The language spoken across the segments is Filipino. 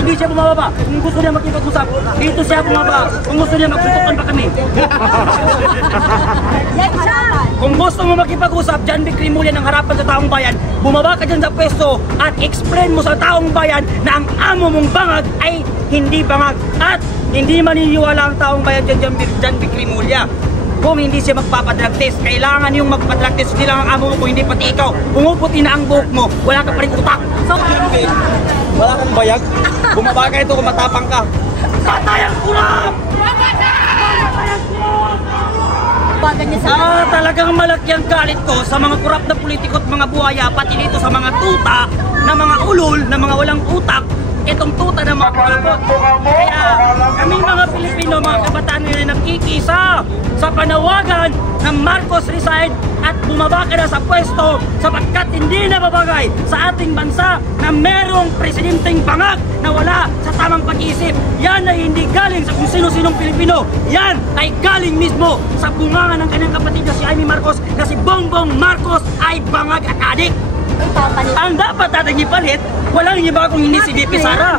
hindi siya bumababa. Kung gusto niya makipag-usap, dito siya bumaba. Kung gusto niya magsutukan pa kami. Kung gusto mo makipag-usap, John Vic Rimulya ng harapan sa taong bayan, bumaba ka dyan sa pwesto at explain mo sa taong bayan na ang amo mong bangag ay hindi bangag. At hindi maniniwala ang taong bayan dyan, John Vic Rimulya. Kung hindi siya magpapadrug test, kailangan yung magpadrag test. Hindi lang ang amo mo, kung hindi pati ikaw. Pumuputi na ang buhok mo, wala ka pa rin utak. Wala kang bayag. Bumaba ka ito kung matapang ka. Patayang kurap! Talagang malaki ang galit ko sa mga kurap na politiko at mga buhaya, pati dito sa mga tuta na mga ulol, na mga walang utak. Itong tuta na mga kurapot. Kaya kaming mga Pilipino, mga kabataan nila nakikisa sa panawagan ng Marcos resign at bumaba ka na sa pwesto sapagkat hindi na babagay sa ating bansa na merong presidenteng bangag na wala sa tamang pag-iisip. Yan ay hindi galing sa kung sino-sinong Pilipino. Yan ay galing mismo sa bunganga ng kanyang kapatid na si Amy Marcos, na si Bongbong Marcos ay bangag at adik. Ang dapat natin ipalit, walang iba kung hindi si VP Sara.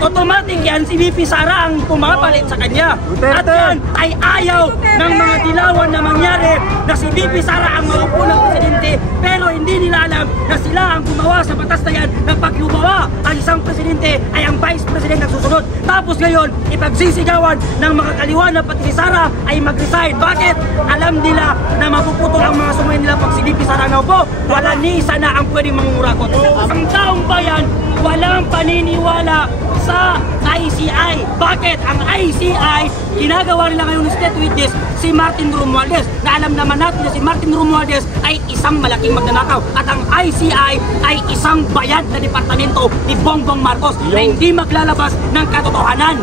Automatic yan, si VP Sara ang pumapalit sa kanya. At yan ay ayaw ng mga dilawan na mangyari na si VP Sara ang maupo ng presidente, pero hindi nila alam na sila ang gumawa sa batas na yan na pag lumawa ang isang presidente ay ang vice president ang susunod. Tapos ngayon, ipagsisigawan ng mga kaliwa na pati si Sara ay mag-resign. Bakit? Alam nila na mapuputol ang mga sumayin nila pag si VP Sara na upo. Wala ni isa na ang pwedeng mangungurakot. Ang taong bayan, walang paniniwala sa ICI. Bakit? Ang ICI, ginagawa nila ngayon ng state witness si Martin Romualdez, na alam naman natin na si Martin Romualdez ay isang malaking magnanakaw. At ang ICI ay isang bayad na departamento ni Bongbong Marcos na hindi maglalabas ng katotohanan.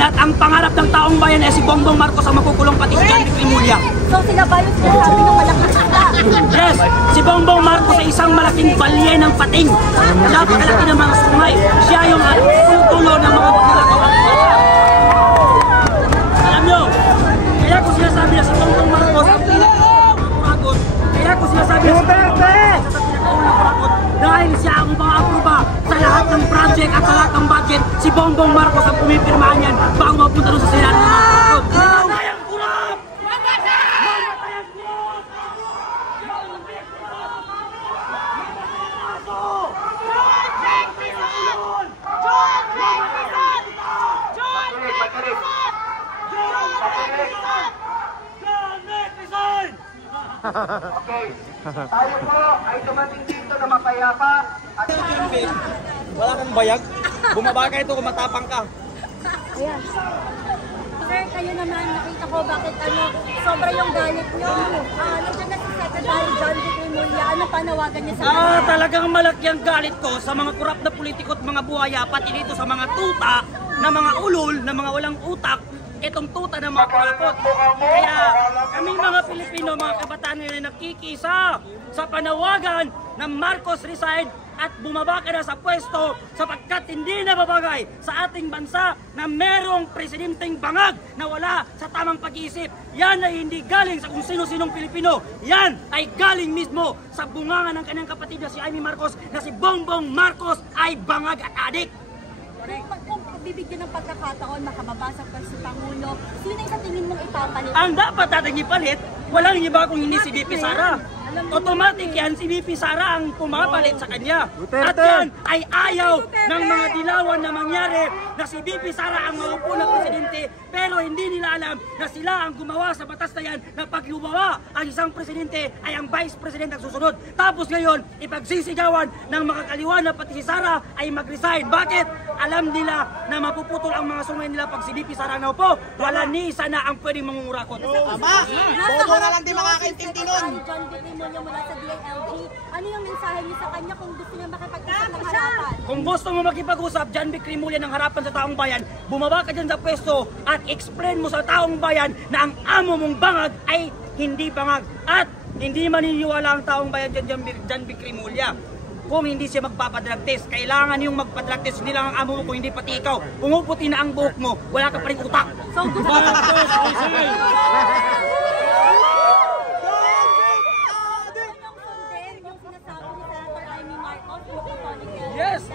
At ang pangarap ng taong bayan ay si Bongbong Marcos ang makukulong pati si John Vic Rimulya. So sila ba yung sinasabi ng malaking sila? Yes, si Bongbong Marcos ay isang malaking balye ng pating. Napakalaki ng mga sungay. Siya yung tulo ng mga magnanakaw. Alam nyo, kaya ko sinasabi na si Bongbong Marcos ang pinakakurakot. Kaya ko sinasabi na si Bongbong Marcos ang pinakakurakot dahil siya ang mga-aproba sa lahat ng project at sa lahat ng budget. Si Bongbong Marcos ang pumipirmahan yan bago mapunta doon sa Senado ng mga kurakot. Matayang kurap! Matayang kurap! Okay, tayo po ay dumating dito na mapayapa at wala kang bayag. Bumaba ka ito kung matapang ka. Ayan. Sir, kayo naman, nakita ko bakit sobra yung galit nyo. Nandiyan na si Secretary John Vic Rimulya. Ano panawagan niya sa kanya? Talagang malaki ang galit ko sa mga kurap na politiko at mga buhaya, pati dito sa mga tuta na mga ulol, na mga walang utak. Itong tuta na mga kurakot. Kaya kaming mga Pilipino, mga kabataan nila nakikisa sa panawagan ng Marcos resign at bumaba ka na sa pwesto sapagkat hindi na babagay sa ating bansa na merong presidenteng bangag na wala sa tamang pag-iisip. Yan ay hindi galing sa kung sino-sinong Pilipino. Yan ay galing mismo sa bunganga ng kanyang kapatid na si Amy Marcos, na si Bongbong Marcos ay bangag at adik. Kung bibigyan ng pagkakataon makababasa pa si Pangulo, sino yung sa tingin mong ipapalit? Ang dapat natin ipalit, walang iba kung hindi si VP Sara. Automatic yan, si VP Sara ang pumapalit sa kanya. At yan ay ayaw ng mga dilawan na mangyari na si VP Sara ang maupo ng presidente, pero hindi nila alam na sila ang gumawa sa batas na yan na pag lumawa ang isang presidente ay ang vice president ang susunod. Tapos ngayon, ipagsisigawan ng mga kaliwa na pati si Sara ay mag-resign. Bakit? Alam nila na mapuputol ang mga sungay nila pag si VP Sara na upo. Wala ni isa na ang pwedeng mangungurakot. Ama! Bobo na lang di makakaintindi nun! John Vic Rimulya mula sa DILG. Ano yung mensahe niyo sa kanya kung gusto niya makipag-usap ng harapan? Kung gusto mo makipag-usap, John Vic Rimulya ng harapan sa taong bayan, bumaba ka dyan sa pwesto at explain mo sa taong bayan na ang amo mong bangag ay hindi bangag. At hindi maniniwala ang taong bayan dyan, John Vic Rimulya. Kung hindi siya magpapadrug test, kailangan yung magpadrug test. Hindi lang ang amo mo, kung hindi pati ikaw. Pumuputi na ang buhok mo, wala ka pa rin utak. So, gusto Yes!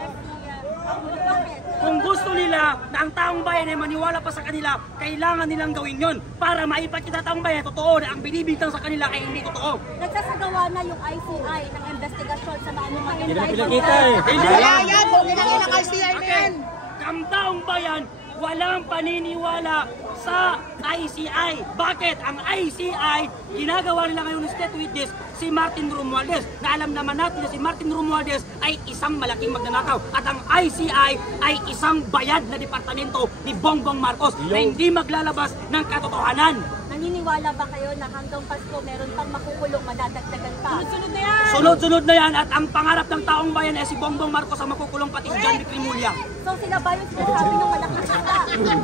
Kung gusto na ang taong bayan ay maniwala pa sa kanila, kailangan nilang gawin yon para maipakita taong bayan totoo na ang binibintang sa kanila ay hindi totoo. Nagsasagawa na yung ICI ng investigasyon sa mga Hindi na pinakita eh. Hindi. Yan, okay lang yan ang ICI na yan. Ang taong bayan, walang paniniwala sa ICI. Bakit? Ang ICI, ginagawa nila ngayon ng state witness si Martin Romualdez, na alam naman natin na si Martin Romualdez ay isang malaking magnanakaw. At ang ICI ay isang bayad na departamento ni Bongbong Marcos na hindi maglalabas ng katotohanan. Naniniwala ba kayo na hanggang Pasko meron pang makukulong, madadagdagan pa? Sunod-sunod na yan! Sunod-sunod na yan at ang pangarap ng taong bayan ay si Bongbong Marcos ang makukulong pati si John Vic Rimulya. So sila ba yung sinasabi ng malaking sila?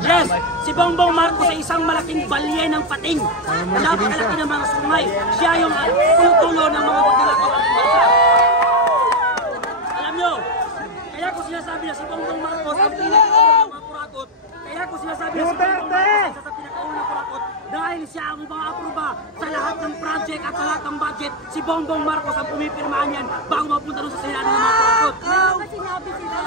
Yes, si Bongbong Marcos ay isang malaking balye ng pating. Napakalaki ng mga sungay. Siya yung tutulo ng mga magnanakaw at bansa. Alam nyo, kaya ko sinasabi na si Bongbong Marcos ang pinakauna ng mga kurakot. Kaya ko sinasabi na si Bongbong Marcos isa sa pinakauna ng kurakot dahil siya ang mga-aproba sa lahat ng project at sa lahat ng budget. Si Bongbong Marcos ang pumipirmahan yan bago mapunta doon sa Senado ng mga kurakot. Dapat sinabi sila.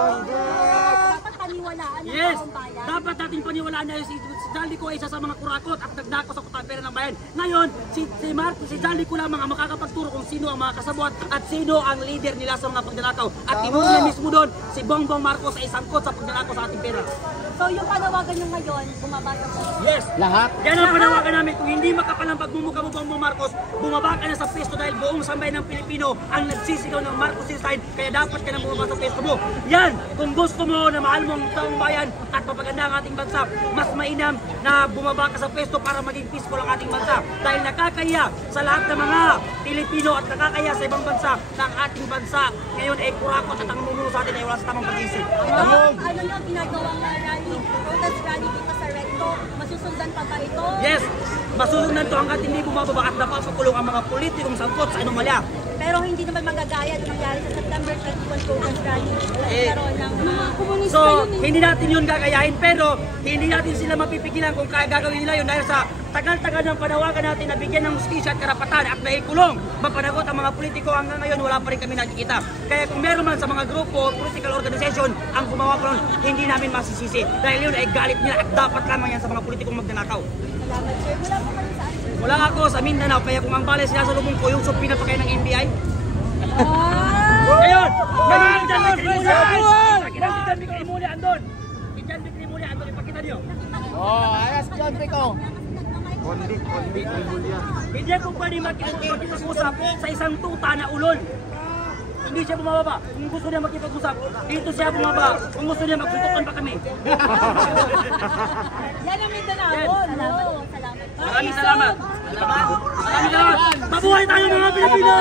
Dapat paniwalaan ng Yes, taong bayan. dapat natin paniwalaan na si Jaldico ay isa sa mga kurakot at nagnakaw sa kutang pera ng bayan. Ngayon, si Jaldico lamang ang makakapagturo kung sino ang mga kasabwat at sino ang leader nila sa mga pagnanakaw. At inuuna mismo doon, si Bongbong Marcos ay sangkot sa pagnanakaw sa ating pera. So yung panawagan nyo ngayon, bumaba sa posto. Yes, Lahat. yan ang panawagan namin. Kung hindi makapal ang pagmumukha mo, Bongbong Marcos, bumaba ka na sa pwesto dahil buong sambayan ng Pilipino ang nagsisigaw ng Marcos Suicide, kaya dapat ka na bumaba sa pwesto mo. Yan, kung gusto mo na mahal mo ang taong bayan at mapaganda ang ating bansa, mas mainam na bumaba ka sa pwesto para maging peaceful ang ating bansa. Dahil nakakaya sa lahat ng mga Pilipino at nakakaya sa ibang bansa na ang ating bansa ngayon ay kurakot at ang namumuno sa atin ay wala sa tamang pag-isip. Ano yung ginagawang rally, protest rally dito sa Recto? Masusundan pa ba ito? Yes, masusundan to hanggat hindi bumababa at napapakulong ang mga politikong sangkot sa anomalya. Pero hindi naman magagaya na nangyari sa September 21 protest rally. Nagkaroon ng mga komunista So, yun eh. hindi natin yun gagayahin pero hindi natin sila mapipigilan kung kaya gagawin nila yun dahil sa tagal-tagal ng panawagan natin na bigyan ng hustisya at karapatan at naikulong. Mapanagot ang mga politiko hanggang ngayon wala pa rin kami nakikita. Kaya kung meron man sa mga grupo, political organization ang gumawa ko nun, hindi namin masisisi. Dahil yun ay galit nila at dapat lamang yan sa mga politikong magnanakaw. Salamat sir. Wala po kayo saan sir? Wala ako sa Mindanao, kaya kung ang bala sinasalubong ko yung supina pa kayo ng NBI. Ngayon, ngayon si John Vic Rimulya! Ipakita si John Vic Rimulya andun! Si John Vic Rimulya andun, ipakita niyo. Oh, ayos John Rico. Hindi ako pwede makipag-usap sa isang tuta na ulol. Hindi siya bumababa. Kung gusto niya makipag-usap, dito siya bumaba. Kung gusto niya, magsuntukan pa kami. Yan ang Mindanao. Salamat. Maraming salamat. Maraming salamat. Mabuhay tayo mga Pilipino!